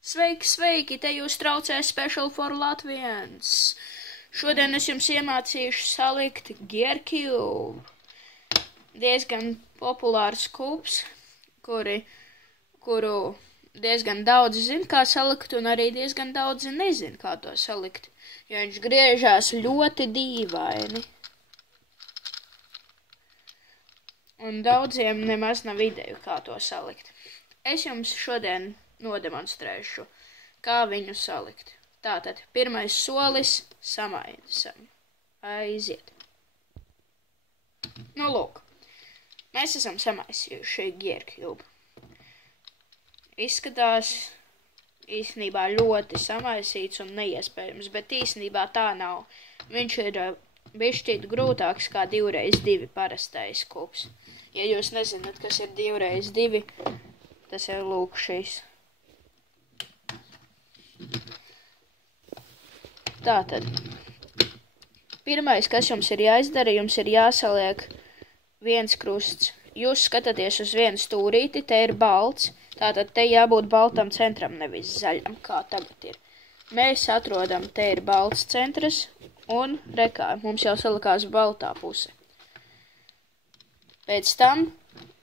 Sveiki, sveiki, te jūs traucē Special for Latvians. Šodien es jums iemācīšu salikt Gearcube. Diezgan populārs kubs, kuru diezgan daudz zina, kā salikt, un arī diezgan daudz nezina, kā to salikt, jo viņš griežās ļoti dīvaini. Un daudziem nemaz nav ideju, kā to salikt. Es jums šodien nodemonstrēšu, kā viņu salikt. Tātad, pirmais solis – samaisam. Aiziet. Nu, lūk. Mēs esam samaisījuši Gearcube. Izskatās īstenībā ļoti samaisīts un neiespējams, bet īstenībā tā nav. Viņš ir bišķīt grūtāks kā 2x2 parastais kubs. Ja jūs nezināt, kas ir 2x2, tas ir lūk šīs. Tātad, pirmais, kas jums ir jāizdara, jums ir jāsaliek viens krusts. Jūs skatāties uz vienu stūrīti, te ir balts, tātad te jābūt baltam centram, nevis zaļam, kā tagad ir. Mēs atrodam, te ir balts centrs, un rekā, mums jau salikās baltā puse. Pēc tam,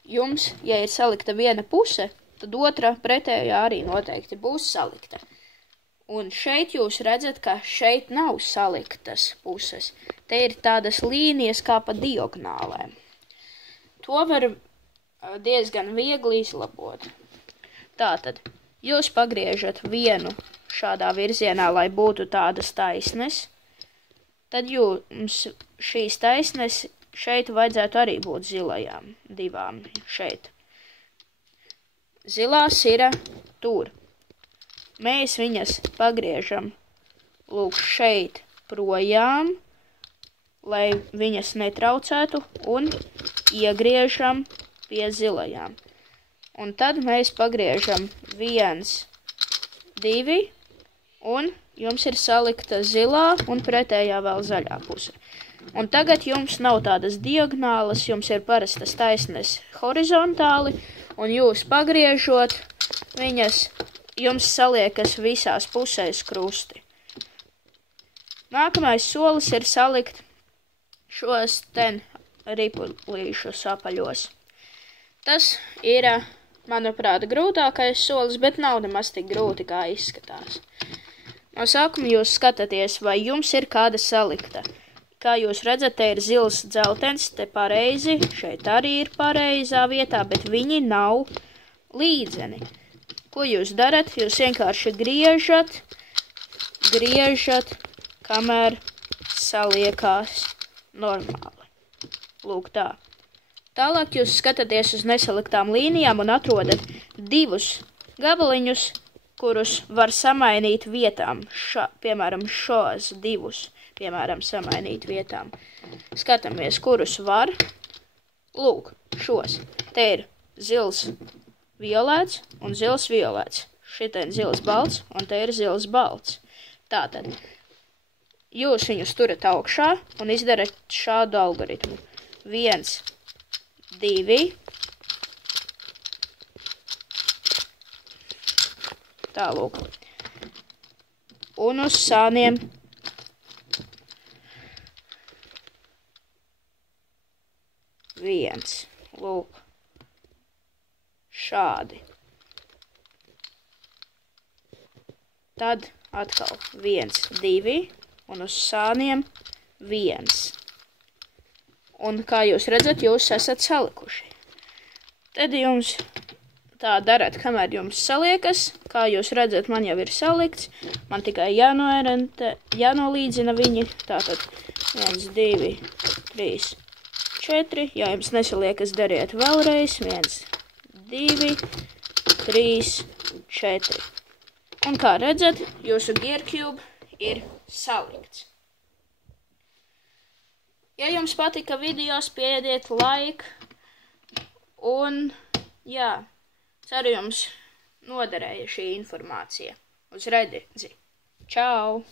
jums, ja ir salikta viena puse, tad otra pretējā arī noteikti būs salikta. Un šeit jūs redzat, ka šeit nav saliktas puses. Te ir tādas līnijas kā pa diagonālēm. To var diezgan viegli izlabot. Tātad, jūs pagriežat vienu šādā virzienā, lai būtu tādas taisnes. Tad jums šīs taisnes šeit vajadzētu arī būt zilajām, divām šeit. Zilās ir tur. Mēs viņas pagriežam lūk šeit projām, lai viņas netraucētu, un iegriežam pie zilajām. Un tad mēs pagriežam 1, 2, un jums ir salikta zilā un pretējā vēl zaļā puse. Un tagad jums nav tādas diagonālas, jums ir parastas taisnes horizontāli, un jūs pagriežot viņas, jums saliekas visās pusēs krusti. Nākamais solis ir salikt šos ten ripulīšus apaļos. Tas ir, manuprāt, grūtākais solis, bet nav nemaz tik grūti, kā izskatās. No sākuma jūs skatāties, vai jums ir kāda salikta. Kā jūs redzat, te ir zils dzeltens, te pareizi, šeit arī ir pareizā vietā, bet viņi nav līdzeni. Ko jūs darat? Jūs vienkārši griežat, kamēr saliekās normāli. Lūk tā. Tālāk jūs skatāties uz nesaliktām līnijām un atrodat divus gabaliņus, kurus var samainīt vietām. Piemēram, šos divus, samainīt vietām. Skatāmies, kurus var. Lūk, šos. Te ir zils violēts un zils violēts. Šitien zils balts un te ir zils balts. Tātad, jūs viņus turat augšā un izdarat šādu algoritmu. 1, 2. Tālūk. Un uz sāniem 1. Lūk. Šādi. Tad atkal 1, 2 un uz sāniem 1. Un kā jūs redzat, jūs esat salikuši. Tad jums tā darat, kamēr jums saliekas. Kā jūs redzat, man jau ir salikts. Man tikai jānolīdzina viņi. Tātad 1, 2, 3, 4. Ja jums nesaliekas, dariet vēlreiz. 1, 2, 3, 4. Un kā redzat, jūsu Gearcube ir salikts. Ja jums patika video, spiediet like. Un, jā, ceru jums noderēja šī informācija. Uz redzi. Čau!